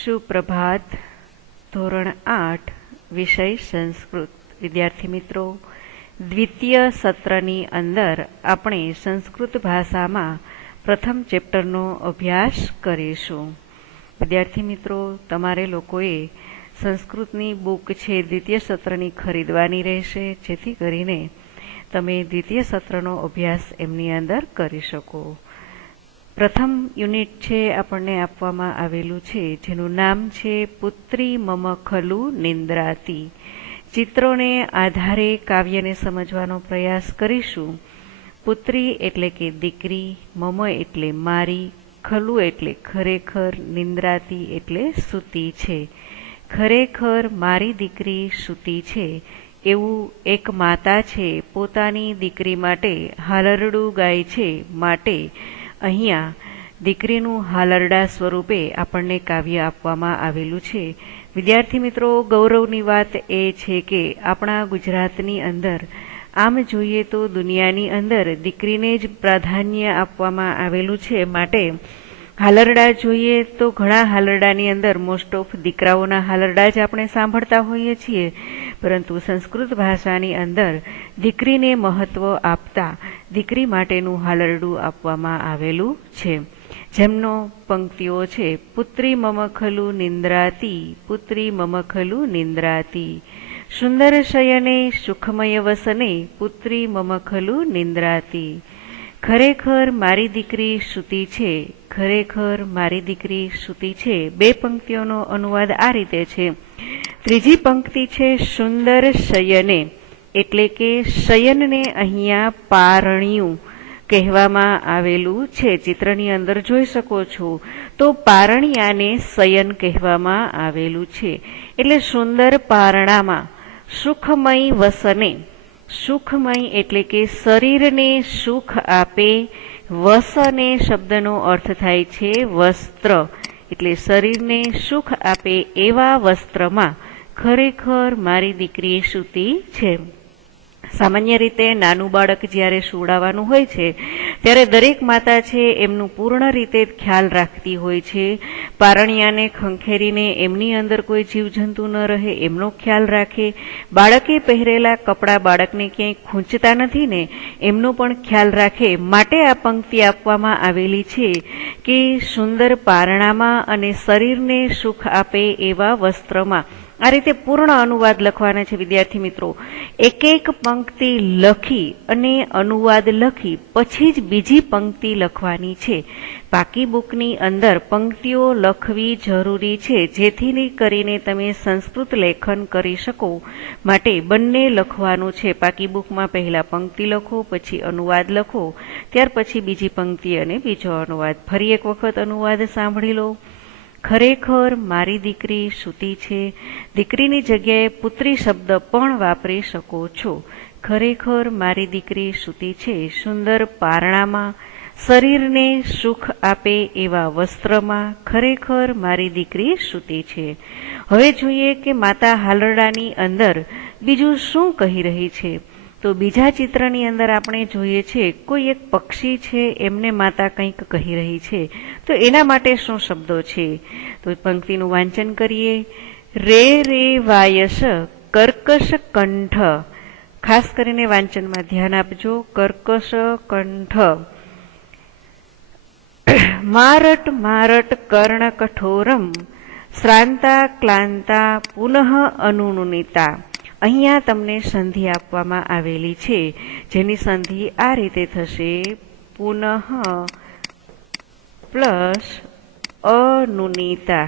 સુપ્રભાત. ધોરણ 8 વિષય સંસ્કૃત. વિદ્યાર્થી મિત્રો, દ્વિતીય સત્રની અંદર આપણે સંસ્કૃત ભાષામાં પ્રથમ ચેપ્ટરનો અભ્યાસ કરીશું. વિદ્યાર્થી મિત્રો, તમારે લોકોએ સંસ્કૃતની બુક છે દ્વિતીય સત્રની ખરીદવાની રહેશે, જેથી કરીને તમે દ્વિતીય સત્રનો અભ્યાસ એમની અંદર કરી શકો. પ્રથમ યુનિટ છે આપણને આપવામાં આવેલું છે, જેનું નામ છે પુત્રી મમ ખલુ નિંદ્રાતી. ચિત્રોને આધારે કાવ્યને સમજવાનો પ્રયાસ કરીશું. પુત્રી એટલે કે દીકરી, મમ એટલે મારી, ખલુ એટલે ખરેખર, નિંદ્રાતી એટલે સૂતી છે. ખરેખર મારી દીકરી સૂતી છે એવું એક માતા છે પોતાની દીકરી માટે હાલરડું ગાય છે, માટે અહીંયા દીકરીનું હાલરડા સ્વરૂપે આપણને કાવ્ય આપવામાં આવેલું છે. વિદ્યાર્થી મિત્રો, ગૌરવની વાત એ છે કે આપણા ગુજરાતની અંદર આમ જોઈએ તો દુનિયાની અંદર દીકરીને જ પ્રાધાન્ય આપવામાં આવેલું છે. માટે હાલરડા જોઈએ તો ઘણા હાલરડાની અંદર મોસ્ટ ઓફ દીકરાઓના હાલરડા જ આપણે સાંભળતા હોઈએ છીએ, પરંતુ સંસ્કૃત ભાષાની અંદર દીકરીને મહત્વ આપતા દીકરી માટેનું હાલરડું આપવામાં આવેલું છે. જેમનો પંક્તિઓ છે: પુત્રી મમ ખલુ નિંદ્રાતી, પુત્રી મમ ખલુ નિંદ્રાતી, સુંદર શયને સુખમય વસને, પુત્રી મમ ખલુ નિંદ્રાતી. ખરેખર મારી દીકરી સૂતી છે, ખરેખર મારી દીકરી સૂતી છે. બે પંક્તિઓનો અનુવાદ આ રીતે છે. ત્રીજી પંક્તિ છે સુંદર શયને, એટલે કે શયનને અહીંયા પારણ્યું કહેવામાં આવેલું છે. ચિત્રની અંદર જોઈ શકો છો તો પારણિયાને શયન કહેવામાં આવેલું છે. એટલે સુંદર પારણામાં સુખમય વસને, સુખમય એટલે કે શરીરને સુખ આપે, વસને શબ્દનો અર્થ થાય છે વસ્ત્ર, એટલે શરીરને સુખ આપે એવા વસ્ત્રમાં ખરેખર મારી દીકરી સૂતી છે. સામાન્ય રીતે નાનું બાળક જ્યારે સુવડાવવાનું હોય છે ત્યારે દરેક માતા છે એમનું પૂર્ણ રીતે ખ્યાલ રાખતી હોય છે. પારણિયાને ખંખેરીને એમની અંદર કોઈ જીવજંતુ ન રહે એમનો ખ્યાલ રાખે. બાળકે પહેરેલા કપડાં બાળકને ક્યાંય ખૂંચતા નથી ને એમનો પણ ખ્યાલ રાખે. માટે આ પંક્તિ આપવામાં આવેલી છે કે સુંદર પારણામાં અને શરીરને સુખ આપે એવા વસ્ત્રમાં. આ રીતે પૂર્ણ અનુવાદ લખવાના છે. વિદ્યાર્થી મિત્રો, એક એક પંક્તિ લખી અને અનુવાદ લખી પછી જ બીજી પંક્તિ લખવાની છે. પાકી બુકની અંદર પંક્તિઓ લખવી જરૂરી છે, જેથી કરીને તમે સંસ્કૃત લેખન કરી શકો. માટે બંને લખવાનું છે. પાકી બુકમાં પહેલા પંક્તિ લખો, પછી અનુવાદ લખો, ત્યાર પછી બીજી પંક્તિ અને બીજો અનુવાદ. ફરી એક વખત અનુવાદ સાંભળી લો. ખરેખર મારી દીકરી સૂતી છે. દીકરીની જગ્યાએ પુત્રી શબ્દ પણ વાપરી શકો છો. ખરેખર મારી દીકરી સૂતી છે સુંદર પારણામાં, શરીરને સુખ આપે એવા વસ્ત્રમાં, ખરેખર મારી દીકરી સૂતી છે. હવે જોઈએ કે માતા હાલરડાની અંદર બીજું શું કહી રહી છે. તો બીજા ચિત્રની અંદર આપણે જોઈએ છે કોઈ એક પક્ષી છે, એમને માતા કંઈક કહી રહી છે. તો એના માટે શું શબ્દો છે? તો પંક્તિનું વાંચન કરીએ. રે રે વાયસ કર્કશ કંઠ. ખાસ કરીને વાંચનમાં ધ્યાન આપજો. કર્કશ કંઠ. મારટ મારટ કર્ણ કઠોરમ, શ્રાંતા ક્લાંતા પુનઃ અનુનુનિતા. અહીંયા તમને સંધિ આપવામાં આવેલી છે, જેની સંધિ આ રીતે થશે: પુનઃ પ્લસ અનુનિતા.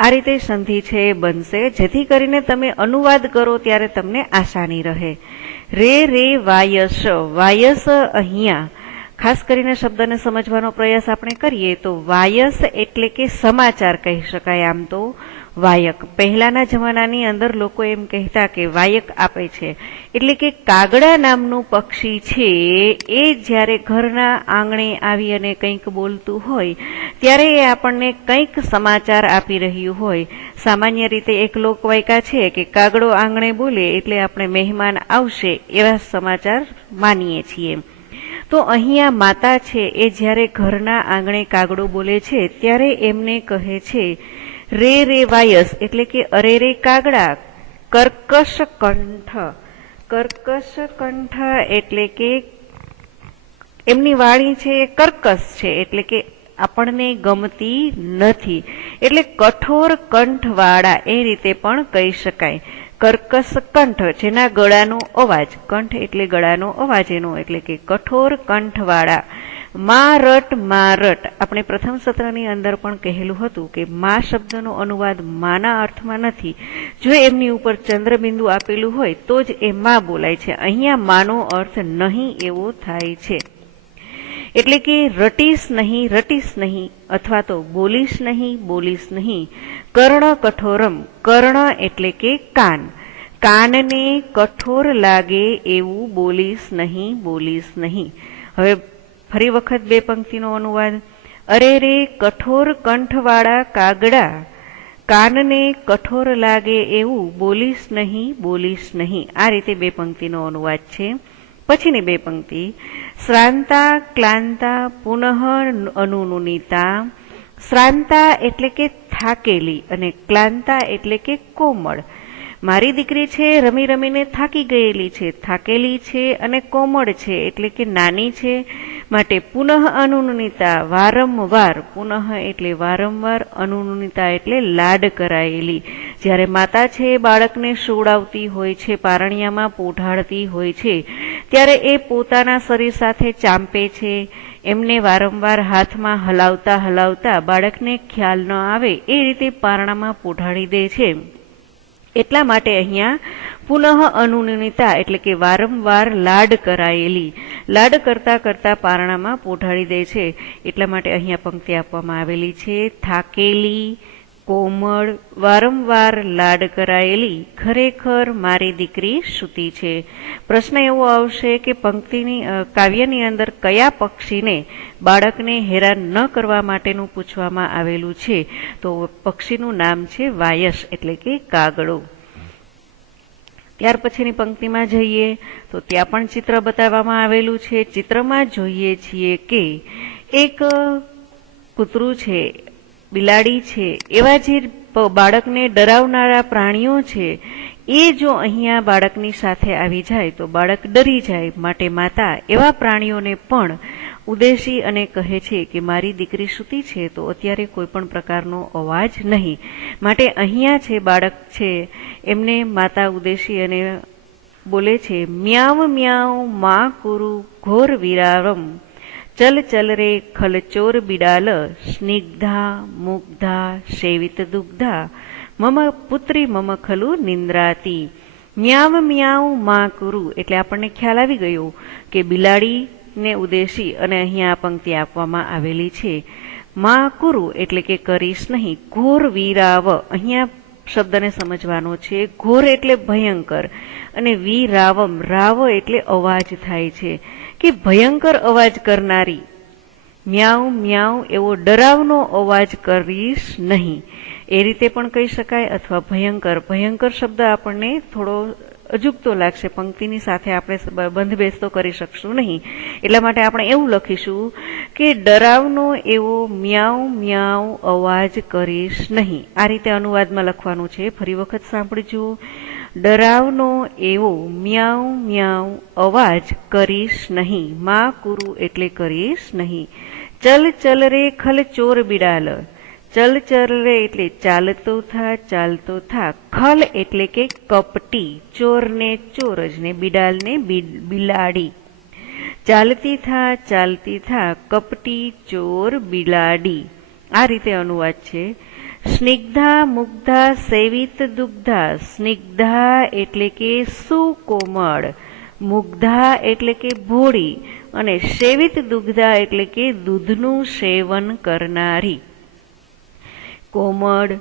આ રીતે સંધિ છે એ બનશે, જેથી કરીને તમે અનુવાદ કરો ત્યારે તમને આસાની રહે. રે રે વાયસ. વાયસ અહીંયા ખાસ કરીને શબ્દને સમજવાનો પ્રયાસ આપણે કરીએ તો વાયસ એટલે કે સમાચાર કહી શકાય. આમ તો વાયક, પહેલાના જમાનાની અંદર લોકો એમ કહેતા કે વાયક આપે છે, એટલે કે કાગડા નામનું પક્ષી છે એ જ્યારે ઘરના આંગણે આવી અને કંઈક બોલતું હોય ત્યારે એ આપણને કંઈક સમાચાર આપી રહ્યું હોય. સામાન્ય રીતે એક લોકવાયકા છે કે કાગડો આંગણે બોલે એટલે આપણે મહેમાન આવશે એવા સમાચાર માનીએ છીએ. તો અહીંયા માતા છે એ જ્યારે ઘરના આંગણે કાગડો બોલે છે ત્યારે એમને કહે છે રે રે વાયસ, એટલે કે અરે રે કાગડા, કર્કશ કંઠ. કર્કશ કંઠ એટલે કે એમની વાણી છે એ કર્કશ છે, એટલે કે આપણને ગમતી નથી, એટલે કઠોર કંઠવાળા એ રીતે પણ કહી શકાય. કર્કશ કંઠ, જેના ગળાનો અવાજ, કંઠ એટલે ગળાનો અવાજ એનો, એટલે કે કઠોર કંઠવાળા. મારટ મારટ, આપણે પ્રથમ સત્રની અંદર પણ કહેલું હતું કે મા શબ્દનો અનુવાદ માના અર્થમાં નથી. જો એમની ઉપર ચંદ્રબિંદુ આપેલું હોય તો જ એ મા બોલાય છે. અહીંયા માનો અર્થ નહીં એવો થાય છે, એટલે કે રટીશ નહીં અથવા તો બોલીશ નહીં. કર્ણ કઠોરમ, કર્ણ એટલે કે કાન, કાનને કઠોર લાગે એવું બોલીશ નહીં. હવે ફરી વખત બે પંક્તિનો અનુવાદ. અરે રે કઠોર કંઠવાળા કાગડા, કાનને કઠોર લાગે એવું બોલીશ નહીં. આ રીતે બે પંક્તિનો અનુવાદ છે. પછીની બે પંક્તિ. શ્રાંતા ક્લાંતા પુનઃ અનુનુનિતા. શ્રાંતા એટલે કે થાકેલી અને ક્લાંતા એટલે કે કોમળ. મારી દીકરી છે રમી રમીને થાકી ગયેલી છે, થાકેલી છે અને કોમળ છે, એટલે કે નાની છે. માટે પુનઃ અનુનુનિતા, વારંવાર. પુનઃ એટલે વારંવાર, અનુનુનિતા એટલે લાડ કરાયેલી. જ્યારે માતા છે બાળકને સુવડાવતી હોય છે, પારણિયામાં પોઢાડતી હોય છે, ત્યારે એ પોતાના શરીર સાથે ચાંપે છે. એમને વારંવાર હાથમાં હલાવતા બાળકને ખ્યાલ ન આવે એ રીતે પારણામાં પોઢાડી દે છે. એટલા માટે અહીંયા પુનઃ અનુનિતા એટલે કે વારંવાર લાડ કરાયેલી, લાડ કરતા પારણામાં પોઢાડી દે છે. એટલા માટે અહીંયા પંક્તિ આપવામાં આવેલી છે. થાકેલી, કોમળ, વારંવાર લાડ કરાયેલી, ખરેખર મારી દીકરી સૂતી છે. પ્રશ્ન એવો આવશે કે કાવ્યની અંદર કયા પક્ષીને બાળકને હેરાન ન કરવા માટેનું પૂછવામાં આવેલું છે? તો પક્ષીનું નામ છે વાયસ, એટલે કે કાગડો. ત્યાર પછીની પંક્તિમાં જઈએ તો ત્યાં પણ ચિત્ર બતાવવામાં આવેલું છે. ચિત્રમાં જોઈએ છીએ કે એક કૂતરું છે, બિલાડી છે, એવા જે બાળકને ડરાવનારા પ્રાણીઓ છે એ જો અહીંયા બાળકની સાથે આવી જાય તો બાળક ડરી જાય. માટે માતા એવા પ્રાણીઓને પણ ઉદ્દેશી અને કહે છે કે મારી દીકરી સૂતી છે તો અત્યારે કોઈ પણ પ્રકારનો અવાજ નહીં. માટે અહીંયા છે બાળક છે એમને માતા ઉદ્દેશી અને બોલે છે મ્યાવ મ્યાવ મા કુરુ ઘોર વિરાવમ, ચલ ચલ રે ખલચોર બિડાલ, સ્નિગ્ધા મુગ્ધા સેવિત દુગ્ધા, મમ પુત્રી મમ ખલુ નિંદ્રાતી. મ્યાવ મ્યાવ મા કુરુ એટલે આપણને ખ્યાલ આવી ગયો કે બિલાડીને ઉદ્દેશી અને અહીંયા આ પંક્તિ આપવામાં આવેલી છે. મા કુરુ એટલે કે કરીશ નહીં. ઘોર વીરાવ, અહીંયા શબ્દને સમજવાનો છે. ઘોર એટલે ભયંકર અને વીરાવમ, રાવ એટલે અવાજ થાય છે કે ભયંકર અવાજ કરનારી, મ્યાઉ મ્યાઉ એવો ડરાવનો અવાજ કરીશ નહીં. એ રીતે પણ કહી શકાય. અથવા ભયંકર શબ્દ આપણને થોડો અજુગતો લાગશે, પંક્તિની સાથે આપણે બંધ બેસતો કરી શકશું નહીં. એટલા માટે આપણે એવું લખીશું કે ડરાવનો એવો મ્યાઉ મ્યાઉ અવાજ કરીશ નહીં. આ રીતે અનુવાદમાં લખવાનું છે. ફરી વખત સાંભળજો. ડરાવનો એવો મ્યાઉ મ્યાઉ અવાજ કરીશ નહીં. મા કુરુ એટલે કરીશ નહીં. ચલ ચલ રે ખલ ચોર બિડાલ, ચલ ચલ રે એટલે ચાલતો થા, ખલ એટલે કે કપટી, ચોરને ચોરજ ને બિડાલને બિલાડી. ચાલતી થા કપટી ચોર બિલાડી. આ રીતે અનુવાદ છે. સ્નિગ્ધા મુગ્ધા સેવિત દુગ્ધા, સ્નિગ્ધા એટલે કે સુકોમળ, મુગ્ધા એટલે કે ભોળી અને સેવિત દુગ્ધા એટલે કે દૂધનું સેવન કરનારી. કોમળ,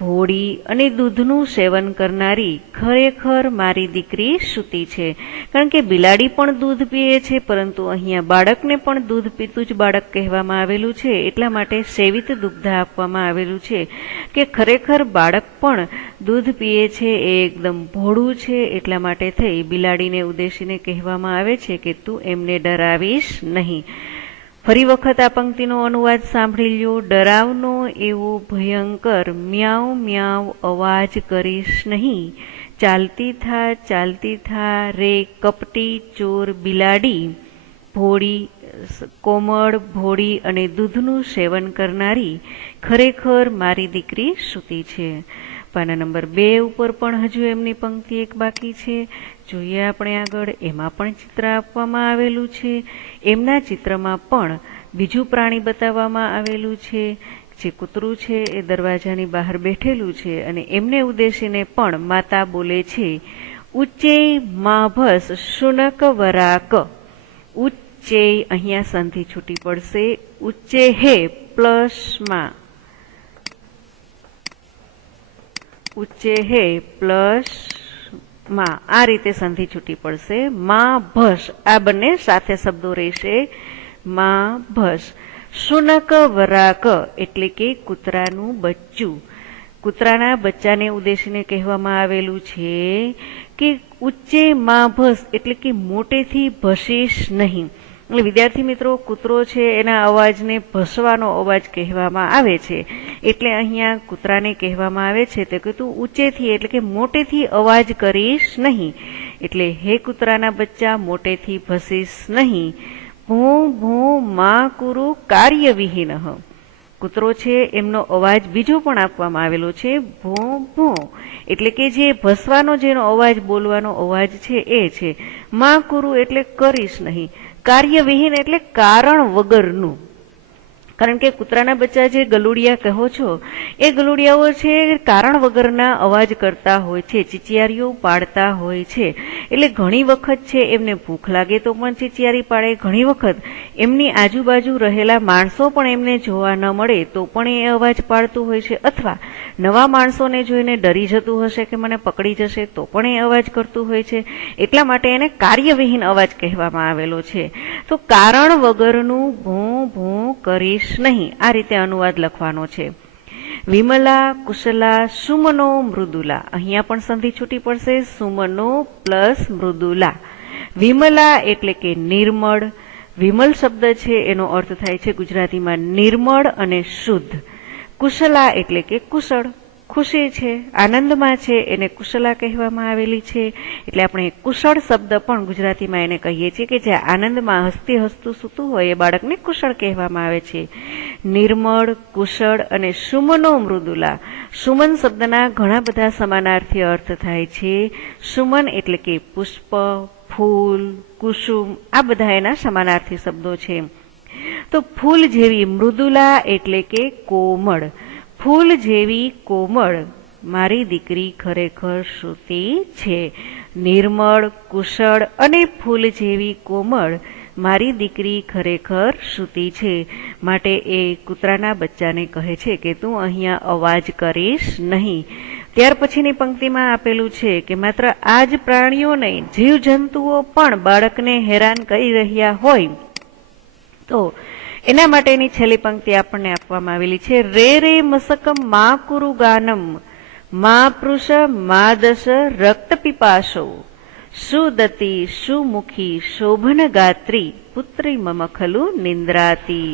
ભોળી અને દૂધનું સેવન કરનારી ખરેખર મારી દીકરી સૂતી છે. કારણ કે બિલાડી પણ દૂધ પીએ છે, પરંતુ અહીંયા બાળકને પણ દૂધ પીતું જ બાળક કહેવામાં આવેલું છે. એટલા માટે સેવિત દુગ્ધા આપવામાં આવેલું છે કે ખરેખર બાળક પણ દૂધ પીએ છે, એ એકદમ ભોળું છે. એટલા માટે થઈ બિલાડીને ઉદ્દેશીને કહેવામાં આવે છે કે તું એમને ડરાવીશ નહીં. ફરી વખત આ પંક્તિનો અનુવાદ સાંભળી લ્યો. ડરાવનો એવો ભયંકર મ્યાઉ મ્યાઉ અવાજ કરીશ નહીં. ચાલતી થા રે કપટી ચોર બિલાડી, ભોળી કોમળ ભોળી અને દૂધનું સેવન કરનારી ખરેખર મારી દીકરી સૂતી છે. પાના નંબર 2 ઉપર પણ હજુ એમની પંક્તિ એક બાકી છે. જોઈએ આપણે આગળ. એમાં પણ ચિત્ર આપવામાં આવેલું છે. એમના ચિત્રમાં પણ બીજું પ્રાણી બતાવવામાં આવેલું છે. જે કૂતરું છે એ દરવાજાની બહાર બેઠેલું છે અને એમને ઉદ્દેશીને પણ માતા બોલે છે, ઉચ્ચેય માભસ શુનક વરાક. ઉચ્ચેય અહીંયા સંધિ છૂટી પડશે. ઉચ્ચે હે પ્લસમાં, ઉચ્ચે હે પ્લસમાં આ રીતે સંધિ છૂટી પડશે. માં ભસ આ બંને સાથે શબ્દો રહેશે. માં ભસ. શુનક વરાક એટલે કે કૂતરાનું બચ્ચું. કૂતરાના બચ્ચાને ઉદ્દેશીને કહેવામાં આવેલું છે કે ઉચ્ચે માં ભસ એટલે કે મોટેથી ભસીશ નહીં. એટલે વિદ્યાર્થી મિત્રો, કૂતરો છે એના અવાજને ભસવાનો અવાજ કહેવામાં આવે છે. એટલે અહીંયા કૂતરાને કહેવામાં આવે છે કે તું ઊંચેથી એટલે કે મોટેથી અવાજ કરીશ નહીં. એટલે હે કૂતરાના બચ્ચા, મોટેથી ભસીશ નહીં. ભૂ ભૂ માં કુરુ કાર્યવિહીન. કૂતરો છે એમનો અવાજ બીજો પણ આપવામાં આવેલો છે, ભૂ ભૂ એટલે કે જે ભસવાનો જેનો અવાજ બોલવાનો અવાજ છે એ છે. માં કુરુ એટલે કરીશ નહીં. કાર્યવિહીન એટલે કારણ વગરનું. કારણ કે કૂતરાના બચ્ચા જે ગલુડિયા કહો છો એ ગલુડિયાઓ છે કારણ વગરના અવાજ કરતા હોય છે, ચીચિયારીઓ પાડતા હોય છે. એટલે ઘણી વખત છે એમને ભૂખ લાગે તો પણ ચીચિયારી પાડે. ઘણી વખત એમની આજુબાજુ રહેલા માણસો પણ એમને જોવા ન મળે તો પણ એ અવાજ પાડતું હોય છે. અથવા નવા માણસોને જોઈને ડરી જતું હશે કે મને પકડી જશે તો પણ એ અવાજ કરતું હોય છે. એટલા માટે એને કાર્યવિહીન અવાજ કહેવામાં આવેલો છે. તો કારણ વગરનું ભૂ ભૂ કરીશ નહીં, આ રીતે અનુવાદ લખવાનો છે. વિમલા કુશલા સુમનો મૃદુલા. અહીંયા પણ સંધિ છૂટી પડશે. સુમનો પ્લસ મૃદુલા. વિમલા એટલે કે નિર્મળ. વિમલ શબ્દ છે એનો અર્થ થાય છે ગુજરાતીમાં નિર્મળ અને શુદ્ધ. કુશલા એટલે કે કુશળ, ખુશી છે, આનંદમાં છે, એને કુશલા કહેવામાં આવેલી છે. એટલે આપણે કુશળ શબ્દ પણ ગુજરાતીમાં એને કહીએ છીએ કે જે આનંદમાં હસતી હસતું સૂતું હોય એ બાળકને કુશળ કહેવામાં આવે છે. નિર્મળ, કુશળ અને સુમનો મૃદુલા. સુમન શબ્દના ઘણા બધા સમાનાર્થી અર્થ થાય છે. સુમન એટલે કે પુષ્પ, ફૂલ, કુસુમ આ બધા એના સમાનાર્થી શબ્દો છે. તો ફૂલ જેવી મૃદુલા એટલે કે કોમળ. ફૂલ જેવી કોમળ મારી દીકરી ખરેખર સૂતી છે. નિર્મળ, કુશળ અને ફૂલ જેવી કોમળ મારી દીકરી ખરેખર સૂતી છે. માટે એ કૂતરાના બચ્ચાને કહે છે કે તું અહીંયા અવાજ કરીશ નહીં. ત્યાર પછીની પંક્તિમાં આપેલું છે કે માત્ર આ જ પ્રાણીઓ નહીં, જીવજંતુઓ પણ બાળકને હેરાન કરી રહ્યા હોય તો એના માટેની છેલ્લી પંક્તિ આપણને આપવામાં આવેલી છે. રે રે મસકમ મા કુરુ ગાનમ, મા પૃષ મા દશ રક્ત પીપાશો, સુદતી સુમુખી શોભન ગાત્રી, પુત્રી મમ ખલુ નિંદ્રાતી.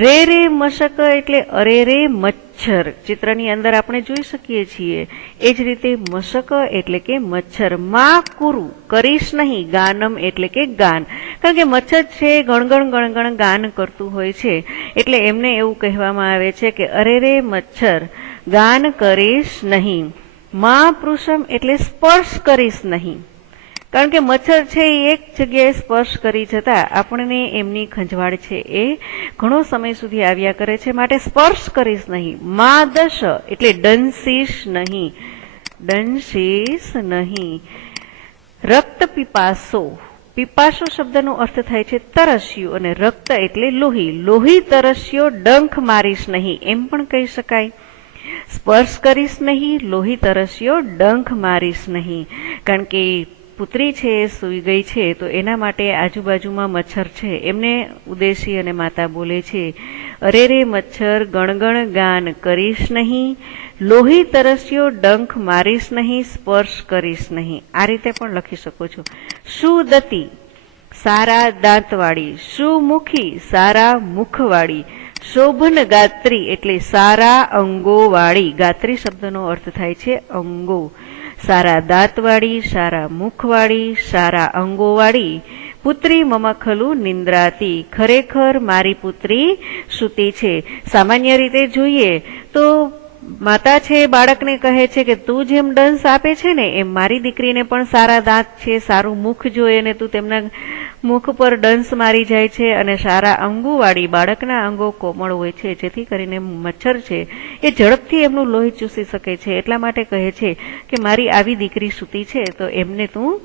રે રે મશક એટલે અરે રે મચ્છર. ચિત્રની અંદર આપણે જોઈ શકીએ છીએ એ જ રીતે મશક એટલે કે મચ્છર. મા કુરુ કરીશ નહીં. ગાનમ એટલે કે ગાન. કારણ કે મચ્છર છે ગણગણ ગણગણ ગાન કરતું હોય છે. એટલે એમને એવું કહેવામાં આવે છે કે અરે રે મચ્છર ગાન કરીશ નહીં. મા પૃષમ એટલે સ્પર્શ કરીશ નહીં. કારણ કે મચ્છર છે એ એક જગ્યાએ સ્પર્શ કરી જતા આપણને એમની ખંજવાળ છે એ ઘણો સમય સુધી આવ્યા કરે છે. માટે સ્પર્શ કરીશ નહીં. મા દશ એટલે ડંસીશ નહીં. ડંસીશ નહીં. રક્ત પીપાસો. પીપાસો શબ્દનો અર્થ થાય છે તરસ્યું અને રક્ત એટલે લોહી. લોહી તરસ્યો ડંખ મારીશ નહીં એમ પણ કહી શકાય. સ્પર્શ કરીશ નહીં, લોહી તરસ્યો ડંખ મારીશ નહીં. કારણ કે પુત્રી છે એ સૂઈ ગઈ છે, તો એના માટે આજુબાજુમાં મચ્છર છે એમને ઉદ્દેશી અને માતા બોલે છે, અરે રે મચ્છર ગણગણ ગાન કરીશ નહીં, લોહી તરસ્યો ડંખ મારીશ નહીં, સ્પર્શ કરીશ નહીં. આ રીતે પણ લખી શકો છો. સુદતી સારા દાંતવાળી, સુમુખી સારા મુખવાળી, શોભન ગાત્રી એટલે સારા અંગોવાળી. ગાત્રી શબ્દનો અર્થ થાય છે અંગો. સારા દાંતવાળી, સારા મુખવાળી, સારા અંગોવાળી, પુત્રી મમ ખલુ નિંદ્રાતી, ખરેખર મારી પુત્રી સૂતી છે. સામાન્ય રીતે જોઈએ તો માતા છે બાળકને કહે છે કે તું જેમ ડંસ આપે છે ને એમ મારી દીકરીને પણ સારા દાંત છે, સારું મુખ જોઈએ ને તું તેમના મુખ પર ડંસ મારી જાય છે. અને સારા અંગોવાળી, બાળકના અંગો કોમળ હોય છે જેથી કરીને મચ્છર છે એ ઝડપથી એમનું લોહી ચૂસી શકે છે. એટલા માટે કહે છે કે મારી આવી દીકરી સૂતી છે તો એમને તું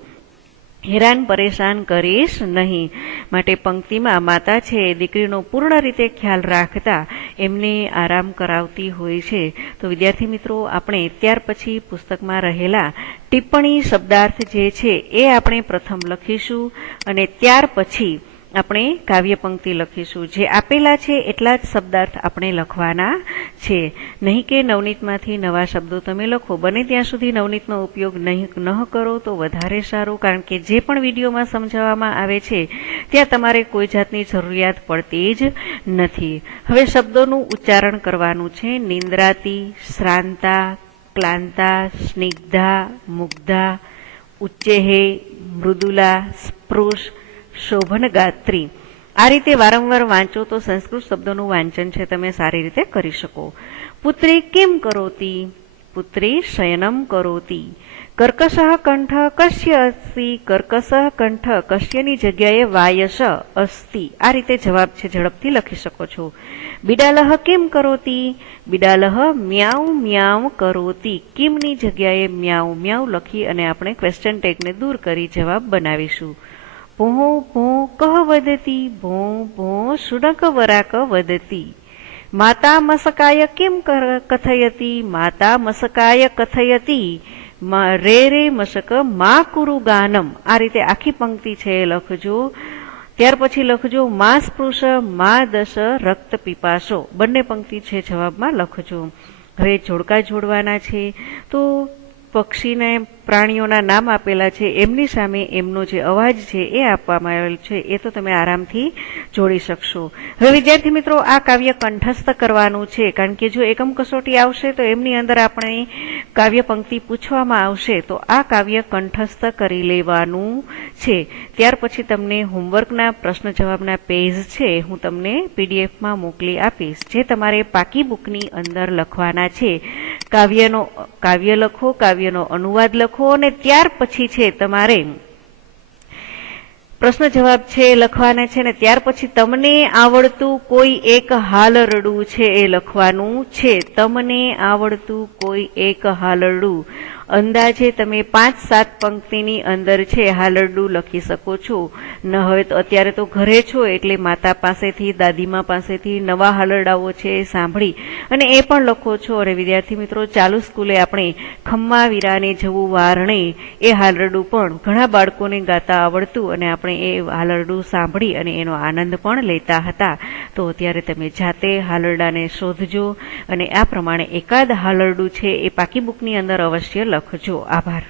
હેરાન પરેશાન કરીશ નહીં. માટે પંક્તિમાં માતા છે દીકરીનો પૂર્ણ રીતે ખ્યાલ રાખતા એમને આરામ કરાવતી હોય છે. તો વિદ્યાર્થી મિત્રો, આપણે ત્યાર પછી પુસ્તકમાં રહેલા ટિપ્પણી શબ્દાર્થ જે છે એ આપણે પ્રથમ લખીશું અને ત્યાર પછી આપણે કાવ્ય પંક્તિ લખીશું. જે આપેલા છે એટલા જ શબ્દાર્થ આપણે લખવાના છે. નહીં કે નવનીતમાંથી નવા શબ્દો તમે લખો. બને ત્યાં સુધી નવનીતનો ઉપયોગ ન કરો તો વધારે સારું, કારણ કે જે પણ વિડીયોમાં સમજાવવામાં આવે છે ત્યાં તમારે કોઈ જાતની જરૂરિયાત પડતી જ નથી. હવે શબ્દોનું ઉચ્ચારણ કરવાનું છે. નિંદ્રાતી, શ્રાંતા, ક્લાંતા, સ્નિગ્ધા, મુગ્ધા, ઉચ્ચેહે, મૃદુલા, સ્પૃશ, શોભન ગાત્રી. આ રીતે વારંવાર વાંચો તો સંસ્કૃત શબ્દોનું વાંચન છે તમે સારી રીતે કરી શકો. પુત્રી કિમ કરોતી, પુત્રી શયનમ કરોતી, કર્કશઃ કંઠ કસ્ય અસ્તિ, કર્કશઃ કંઠ કસ્યની જગ્યાએ વાયશ અસ્તિ. આ રીતે જવાબ છે ઝડપથી લખી શકો છો. બિડાલહ કિમ કરોતી, બિડાલહ મ્યાઉ મ્યાઉ કરોતી. કિમની જગ્યાએ મ્યાઉ મ્યાઉ લખી અને આપણે ક્વેશ્ચન ટેગને દૂર કરી જવાબ બનાવીશું. ભો ભો કહ વદતી, ભો ભો શુનક વરાક વદતી. માતા મસકાય કિમ કથયતી, માતા મસકાય કથયતી, રે રે મશક મા કુરુ ગાનમ. આ રીતે આખી પંક્તિ છે લખજો. ત્યાર પછી લખજો મા સ્પૃશ મા દશ રક્ત પીપાસો. બંને પંક્તિ છે જવાબમાં લખજો. હવે જોડકા જોડવાના છે. તો પક્ષીને પ્રાણીઓના નામ આપેલા છે એમની સામે એમનો જે અવાજ છે એ આપવામાં આવેલ છે એ તો તમે આરામથી જોડી શકશો. હવે વિદ્યાર્થી મિત્રો, આ કાવ્ય કંઠસ્થ કરવાનું છે, કારણ કે જો એકમ કસોટી આવશે તો એમની અંદર આપણે કાવ્ય પંક્તિ પૂછવામાં આવશે તો આ કાવ્ય કંઠસ્થ કરી લેવાનું છે. ત્યાર પછી તમને હોમવર્કના પ્રશ્ન જવાબના પેજ છે હું તમને પીડીએફમાં મોકલી આપીશ, જે તમારે પાકી બુકની અંદર લખવાના છે. કાવ્ય લખો, કાવ્યનો અનુવાદ લખો અને ત્યાર પછી છે તમારે પ્રશ્ન જવાબ છે લખવાના છે. ને ત્યાર પછી તમને આવડતું કોઈ એક હાલરડું છે એ લખવાનું છે. તમને આવડતું કોઈ એક હાલરડું. અંદાજે તમે 5-7 પંક્તિની અંદર છે હાલરડું લખી શકો છો. ન હવે તો અત્યારે તો ઘરે છો એટલે માતા પાસેથી, દાદીમા પાસેથી નવા હાલરડાઓ છે સાંભળી અને એ પણ લખો છો. અને વિદ્યાર્થી મિત્રો, ચાલુ સ્કૂલે આપણે ખમ્મા વીરાને જવું વારણે એ હાલરડું પણ ઘણા બાળકોને ગાતા આવડતું અને આપણે એ હાલરડું સાંભળી અને એનો આનંદ પણ લેતા હતા. તો અત્યારે તમે જાતે હાલરડાને શોધજો અને આ પ્રમાણે એકાદ હાલરડું છે એ પાકી બુકની અંદર અવશ્ય લખજો. આભાર.